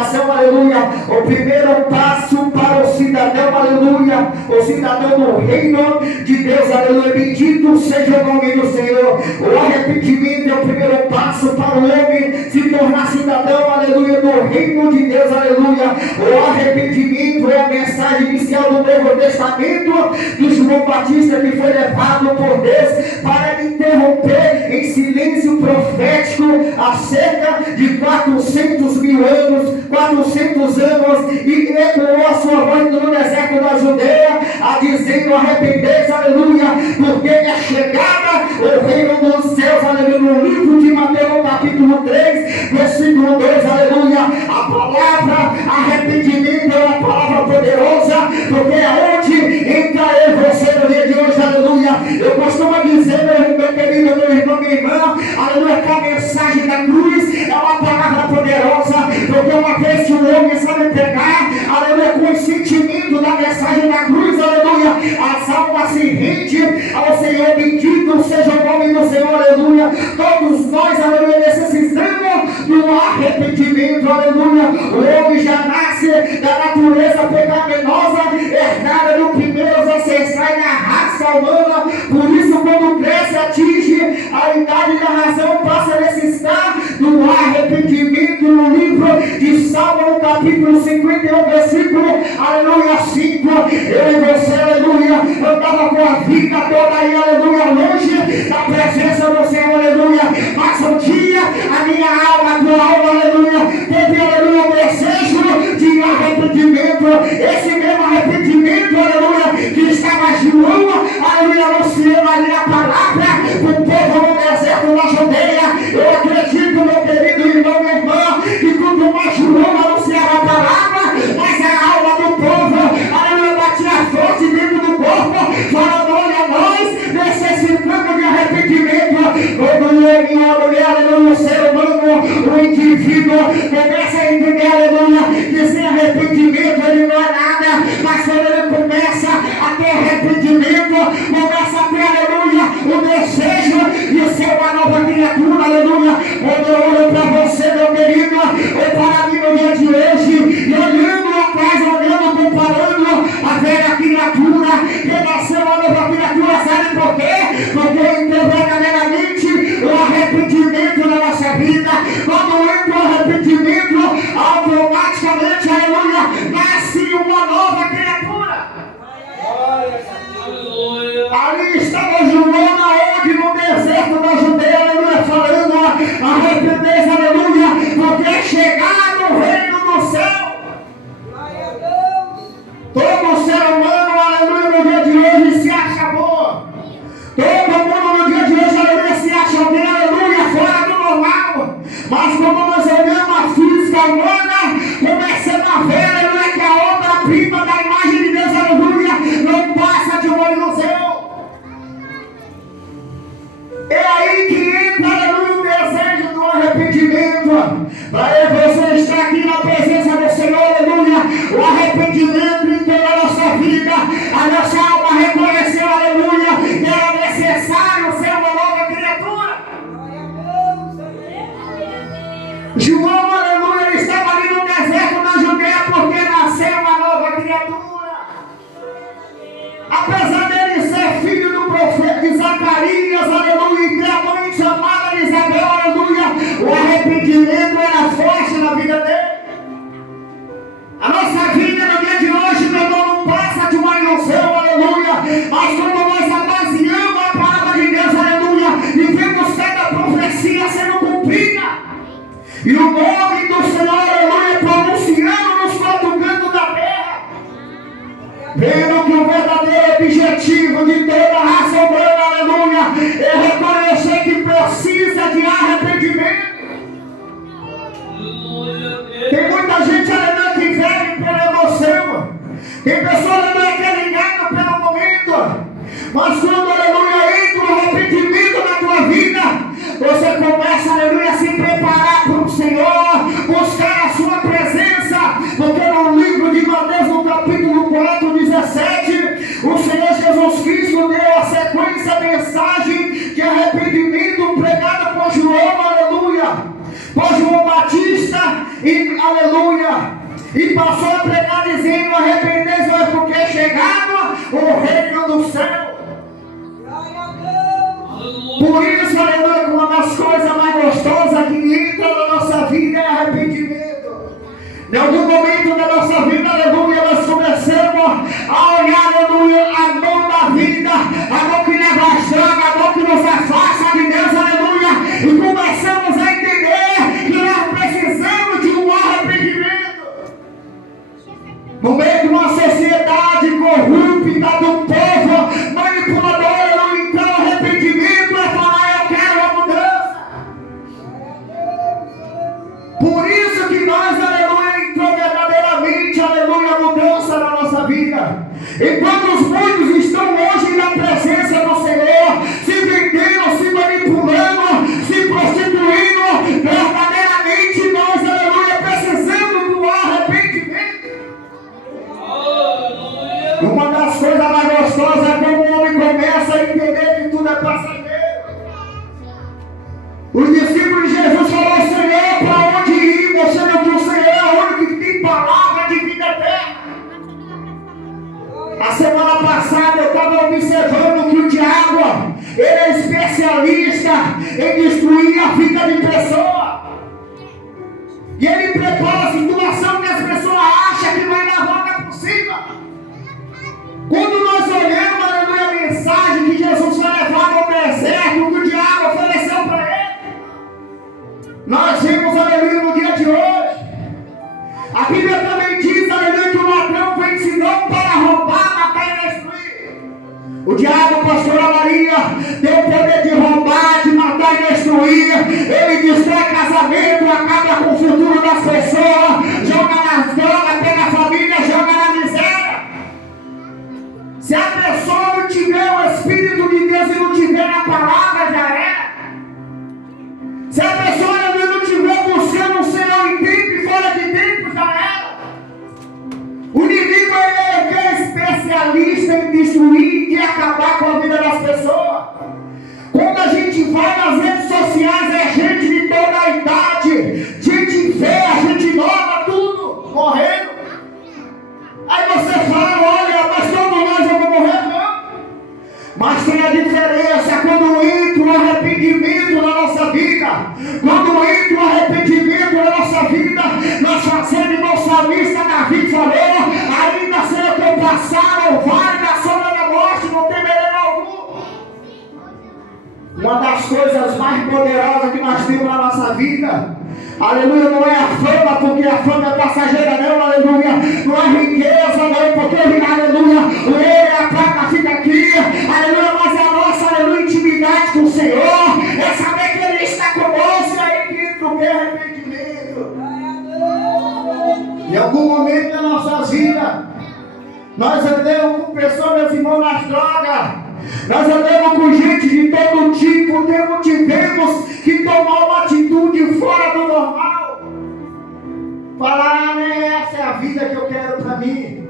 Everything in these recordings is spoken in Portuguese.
libertação, aleluia. O primeiro passo para o cidadão, aleluia, o cidadão do reino de Deus, aleluia. Bendito seja o nome do Senhor. O arrependimento é o primeiro passo para o homem se tornar cidadão, aleluia, do reino de Deus, aleluia. O arrependimento é a mensagem inicial do Novo Testamento de João Batista, que foi levado por Deus para interromper em silêncio profético acerca de 400 mil anos, 400 anos, e ecoou a sua voz no deserto da Judeia, a dizendo: arrependei-se, aleluia, porque é chegada o reino dos céus, aleluia. No livro de Mateus, capítulo 3, versículo 2, aleluia. A palavra arrependimento é uma palavra poderosa, porque é onde entra eu e você no dia de hoje, aleluia. Eu costumo dizer, meu querido, meu irmão, minha irmã, aleluia, que a mensagem da cruz é uma palavra poderosa, porque uma vez que o homem sabe pegar, aleluia, com o sentimento da mensagem da cruz, aleluia, as almas se rendem ao Senhor. Bendito seja o nome do Senhor, aleluia. Todos nós, aleluia, necessitamos do arrependimento, aleluia. O homem já nasce da natureza pecaminosa, herdada do primeiros ancestrais da raça humana. Por isso, quando cresce, atinge a idade da razão, passa a necessitar do arrependimento. No livro de Salmo, no capítulo 51, versículo, aleluia, 5, eu e você, aleluia, andava com a vida toda aí, aleluia, longe da presença do Senhor, aleluia. Mas um dia a minha alma, a tua alma, aleluia, teve, aleluia, um desejo de arrependimento. Esse mesmo arrependimento, aleluia, que estava João, aleluia, anunciando ali a palavra do povo no deserto da Judeia. Eu acredito, meu querido irmão, minha irmã, que quanto mais João anunciava a palavra, mais a alma do povo, aleluia, batia forte dentro do corpo, falando: olha, nós necessitamos de arrependimento. Quando ele, a mulher, aleluia, o ser humano, o indivíduo começa a entender, aleluia, que sem arrependimento ele não é nada, mas quando ele começa a ter arrependimento, começa a ter, aleluia, o desejo de ser uma nova criatura, aleluia. Quando eu olho para você, meu querido, ou para mim no dia de hoje, e olhando atrás, olhando, comparando a velha criatura, renasceu uma nova criatura, sabe por quê? Porque entrou verdadeiramente o arrependimento na nossa vida. Quando entra o arrependimento, automaticamente, aleluia, nasce uma nova criatura. Ali estava João, aonde? No deserto da Judeia, aleluia, falando: arrependei-se, aleluia, porque é chegado o reino do céu. Todo ser humano, aleluia, no dia de hoje se acha bom. Todo mundo no dia de hoje, aleluia, se acha bem, aleluia, fora do normal. Mas quando nós olhamos a física humana, começamos a ver, aleluia, que a obra-prima da imagem de Deus, aleluia, não passa de uma ilusão. É aí que entra, aleluia, o desejo do arrependimento. Para você estar aqui na presença do Senhor, aleluia, o arrependimento em toda a nossa vida, a nossa alma reconheceu, aleluia, que era necessário ser uma nova criatura. João, aleluia, ele estava ali no deserto da Judeia porque nasceu uma nova criatura. Apesar dele ser filho do profeta Zacarias, aleluia, e ter a mãe chamada de Isabel, aleluia, o arrependimento era forte na vida dele. A nossa vida no dia de hoje, meu irmão, não passa de uma ilusão, aleluia, mas quando nós abaseamos a palavra de Deus, aleluia, e vemos cada profecia sendo cumprida, e o nome do Senhor, aleluia, pronunciando nos quatro cantos da terra, vendo que o verdadeiro objetivo de toda a raça humana, aleluia, é reconhecer que precisa de arrependimento. Tem muita gente, aleluia, que vive pela emoção. Tem pessoas, aleluia, que é ligada pelo momento. Mas quando, aleluia, entra o arrependimento na tua vida, você começa, aleluia, a se preparar para o Senhor, buscar a sua presença. Porque no livro de Mateus, no capítulo 4, 17, o Senhor Jesus Cristo deu a sequência, a mensagem de arrependimento pregada por João, aleluia, por João Batista, e aleluia, e passou a pregar dizendo: arrependei-vos porque é chegado o reino do céu. Por isso, aleluia, uma das coisas mais gostosas que entra na nossa vida é arrependimento. Em algum momento da nossa vida, aleluia, nós começamos a olhar, aleluia, a mão da vida, a mão que leva a estraga, a mão que nos afasta de Deus, aleluia, e começamos a entender que nós precisamos de um arrependimento. No meio de uma sociedade corrupta, do povo manipulador, aleluia, então arrependimento é falar: eu quero uma mudança. Por isso que nós, aleluia, entrou verdadeiramente, aleluia, a mudança na nossa vida. Enquanto muitos estão hoje na presença do Senhor, se vendendo, se manipulando, se prostituindo, verdadeiramente nós, aleluia, precisamos do arrependimento. Uma das coisas mais gostosas é quando o homem começa a entender que tudo é passageiro. Os discípulos de Jesus falaram: Senhor, para onde ir? Você não que o Senhor é o único que tem palavra de vida eterna. A semana passada eu estava observando que o diabo, ele é especialista em destruir a vida de pessoa. E ele prepara a situação que as pessoas acham que vai dar volta por cima. Quando nós olhamos, aleluia, a mensagem que Jesus foi levado ao deserto, que o diabo ofereceu para ele, nós vimos, aleluia, no dia de hoje. A Bíblia também diz, aleluia, que o ladrão foi ensinado para roubar, matar e destruir. O diabo, pastora Maria, tem o poder de roubar, de matar e destruir. Ele destrói casamento, acaba com o futuro das pessoas, joga nas drogas, pega a família, joga na miséria. Se a pessoa não tiver o Espírito de Deus e não tiver a palavra, já é. Se a pessoa não estiver buscando o Senhor em tempo e fora de tempo, já era. O inimigo é especialista em destruir e acabar com a vida das pessoas. Quando a gente vai nas redes sociais, é gente de toda a idade, gente velha, gente nova, tudo morrendo. Aí você fala: olha, mas todos nós vamos morrer, não. Mas tem a diferença quando entra o arrependimento na nossa vida. Quando entra o arrependimento na nossa vida, nós fazemos igual o salmista Davi falou: ainda será que eu passar o vale da sombra da morte, não temerei algum. Uma das coisas mais poderosas que nós temos na nossa vida, aleluia, não é a fama, porque a fama é passageira, não, aleluia. Não é riqueza, não, porque, aleluia, o ouro e a prata fica aqui, aleluia, mas é a nossa, aleluia, intimidade com o Senhor, é saber que Ele está conosco, e aí que entra o que é arrependimento. Em algum momento da nossa vida, nós andamos com pessoas, meus irmãos, nas drogas. Nós andamos com gente de todo tipo, tivemos que tomar uma atitude fora do normal. Falar: essa é a vida que eu quero para mim.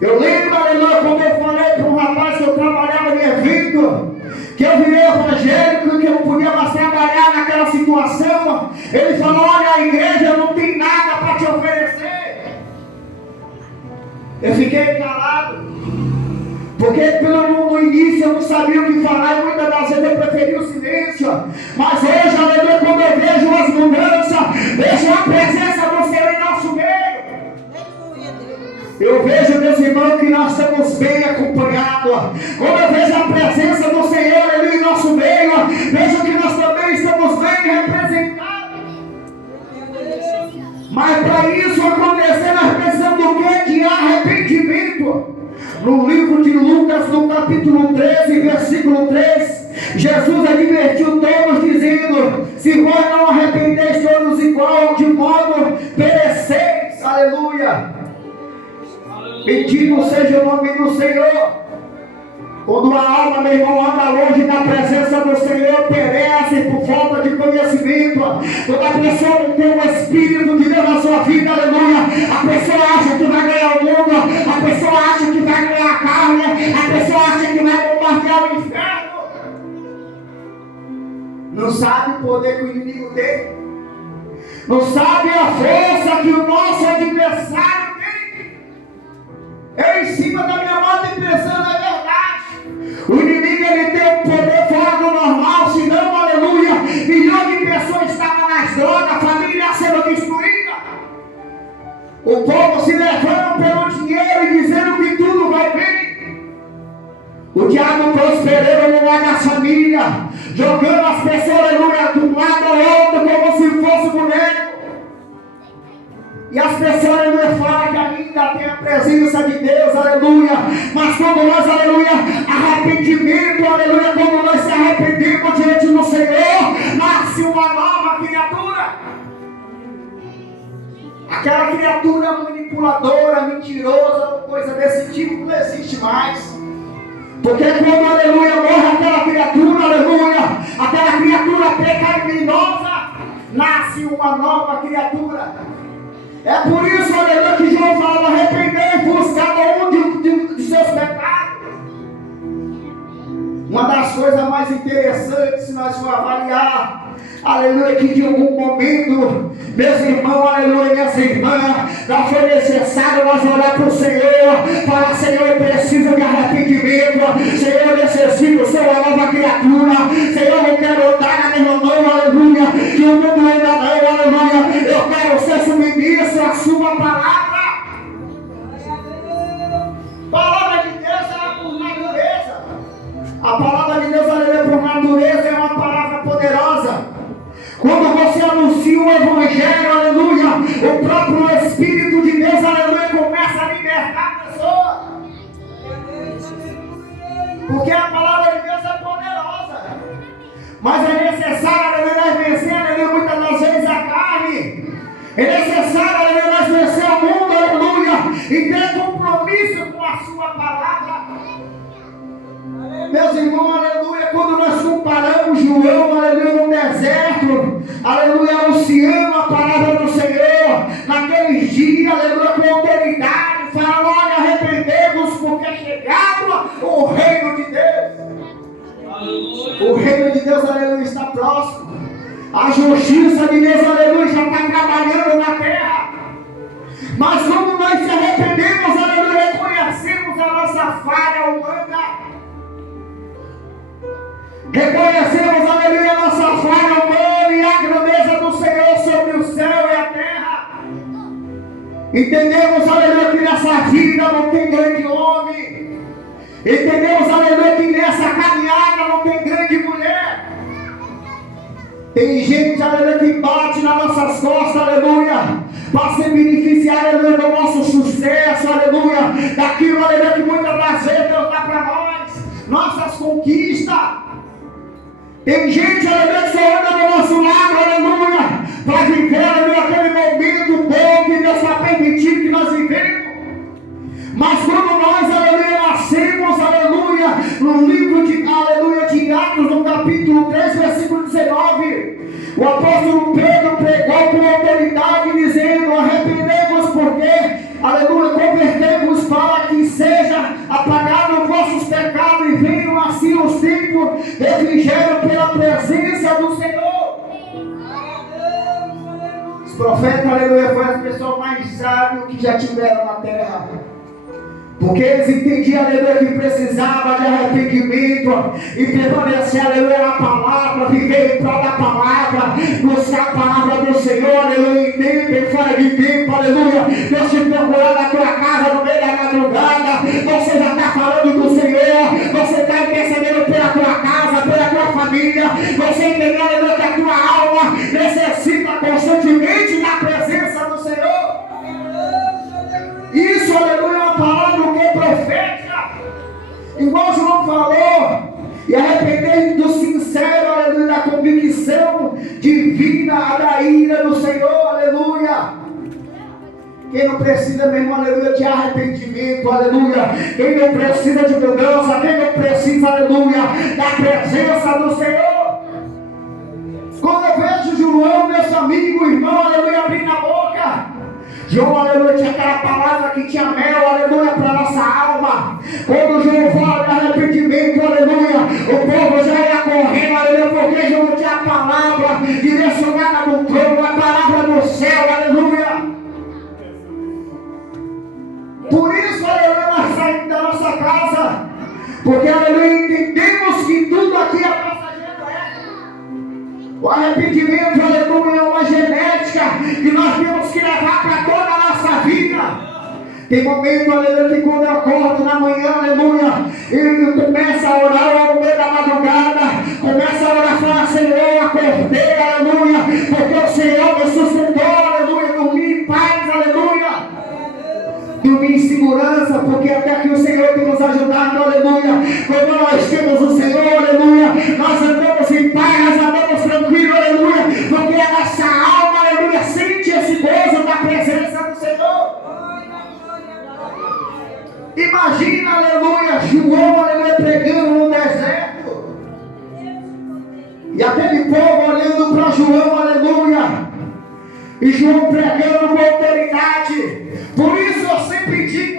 Eu lembro, aleluia, quando eu falei para um rapaz que eu trabalhava em evento, que eu virei evangélico, que eu não podia mais trabalhar naquela situação. Ele falou: olha, a igreja não tem nada para te oferecer. Eu fiquei calado. Porque no início eu não sabia o que falar e muitas das vezes eu preferia o silêncio. Mas hoje, aleluia, quando eu vejo as mudanças, vejo a presença do Senhor em nosso meio. Eu vejo, meus irmãos, que nós estamos bem acompanhados. Quando eu vejo a presença do Senhor, aleluia, em nosso meio, vejo que nós também estamos bem representados. Mas para isso acontecer, nós precisamos do quê? De arrependimento. No livro de Lucas, no capítulo 13, versículo 3, Jesus advertiu todos, dizendo: se vós não arrependeis todos igual, de modo pereceis. Aleluia. Bendito seja o nome do Senhor. Quando a alma, meu irmão, anda longe da presença do Senhor, perece por falta de conhecimento. Quando a pessoa não tem o Espírito de Deus na sua vida, aleluia, a pessoa acha que vai ganhar o mundo, a pessoa acha que vai ganhar a carne, a pessoa acha que vai bombardear o inferno. Não sabe o poder que o inimigo tem. Não sabe a força que o nosso adversário tem. É em cima da minha moto e pensando, é verdade. O inimigo, ele tem um poder fora do normal, senão, aleluia, milhões de pessoas estavam nas drogas, a família sendo destruída. O povo se levando pelo dinheiro e dizendo que tudo vai bem. O diabo prosperou no lado da família, jogando as pessoas, aleluia, de um lado ao outro como se fosse boneco. E as pessoas, aleluia, falam que ainda tem a presença de Deus, aleluia. Mas quando nós, aleluia, arrependimento, aleluia, quando nós se arrependemos diante do Senhor, nasce uma nova criatura. Aquela criatura manipuladora, mentirosa, coisa desse tipo não existe mais. Porque quando, aleluia, morre aquela criatura, aleluia, aquela criatura pecaminosa, nasce uma nova criatura. É por isso, aleluia, que João fala: arrependei-vos cada um de seus pecados. Uma das coisas mais interessantes, se nós for avaliar, aleluia, que de algum momento, meus irmãos, aleluia, minhas irmãs, não foi necessário nós olhar para o Senhor, falar: Senhor, eu preciso de arrependimento, Senhor, eu necessito ser uma nova criatura, Senhor, eu quero andar na mesma mão, aleluia, que o mundo ainda não, aleluia, eu quero ser submisso à sua palavra. Palavra de Deus é por natureza. A palavra de Deus, aleluia, por natureza é uma palavra poderosa. Quando você anuncia o Evangelho, aleluia, o próprio Espírito de Deus, aleluia, começa a libertar a pessoa. Porque a palavra de Deus é poderosa. Mas é necessário, aleluia, nós vencer, aleluia, muitas das vezes a carne. É necessário, aleluia, nós vencer o mundo, aleluia, e ter compromisso com a sua palavra. Meus irmãos, aleluia, quando nós comparamos João, aleluia, no deserto, aleluia, anunciando a palavra do Senhor, naqueles dias, aleluia, com autoridade, falando: olha, arrependemos, porque é chegado o reino de Deus. Aleluia. O reino de Deus, aleluia, está próximo. A justiça de Deus, aleluia, já está trabalhando na terra. Mas quando nós se arrependemos, aleluia, reconhecemos a nossa falha humana. Reconhecemos, aleluia, a nossa falha humana e a grandeza do Senhor sobre o céu e a terra. Entendemos, aleluia, que nessa vida não tem grande homem. Entendemos, aleluia, que nessa caminhada não tem grande mulher. Tem gente, aleluia, que bate nas nossas costas, aleluia, para se beneficiar, aleluia, do nosso sucesso, aleluia, daquilo, aleluia, que muitas das vezes Deus dá para nós, nossas conquistas. Tem gente, aleluia, que só anda do nosso lado, aleluia, para viver, aleluia, aquele momento bom que Deus vai permitir que nós vivemos. Mas quando nós, aleluia, nascemos, aleluia, no livro de, aleluia, de Atos, no capítulo 3, versículo 19, o apóstolo Pedro pregou com autoridade, dizendo: arrependemos, porque, aleluia, convertemos para que seja apagado os vossos pecados e venham assim os tempos refrigério pela presença do Senhor. Os profetas, aleluia, foram as pessoas mais sábias que já tiveram na terra. Porque eles entendiam, aleluia, que precisava de arrependimento e permanecer, aleluia, na palavra, viver em prol da palavra, buscar a palavra do Senhor, aleluia, em tempo e fora de tempo, aleluia. Deus te procurar na tua casa no meio da madrugada, você já está falando do Senhor, você está intercedendo pela tua casa, pela tua família, você entendeu, aleluia, que a tua alma necessita constantemente da presença do Senhor. Isso, aleluia, é uma palavra que é profética. Igual João falou, e arrepender do sincero, aleluia, da convicção divina, da ira do Senhor, aleluia. Quem não precisa, meu irmão, aleluia, de arrependimento, aleluia. Quem não precisa de mudança, quem não precisa, aleluia, da presença do Senhor. Quando eu vejo João, meus amigos, irmão, aleluia, abrindo a boca, João, aleluia, tinha aquela palavra que tinha mel, aleluia, para nossa alma. Quando João fala de arrependimento, aleluia, o povo já ia correndo, aleluia, porque João tinha a palavra direcionada do trono, a palavra do Por isso, aleluia, nós saímos da nossa casa, porque, aleluia, entendemos que tudo aqui é passageiro. O arrependimento, aleluia, é uma genética que nós temos que levar para toda a nossa vida. Tem momento, aleluia, que quando eu acordo na manhã, aleluia, ele começa a orar ao meio da madrugada, começa a orar, fala, Senhor, acordei, aleluia, porque o Senhor me sustentou, aleluia, dormi em paz, aleluia. Dormir em segurança, porque até que o Senhor tem nos ajudado, aleluia. Quando nós temos o Senhor, aleluia, nós andamos em paz, nós andamos tranquilo, aleluia, porque a nossa alma, aleluia, sente esse gozo da presença do Senhor. Imagina, aleluia, João, aleluia, pregando no deserto, e aquele povo olhando para João, aleluia, e João pregando com autoridade. Por isso eu sempre digo,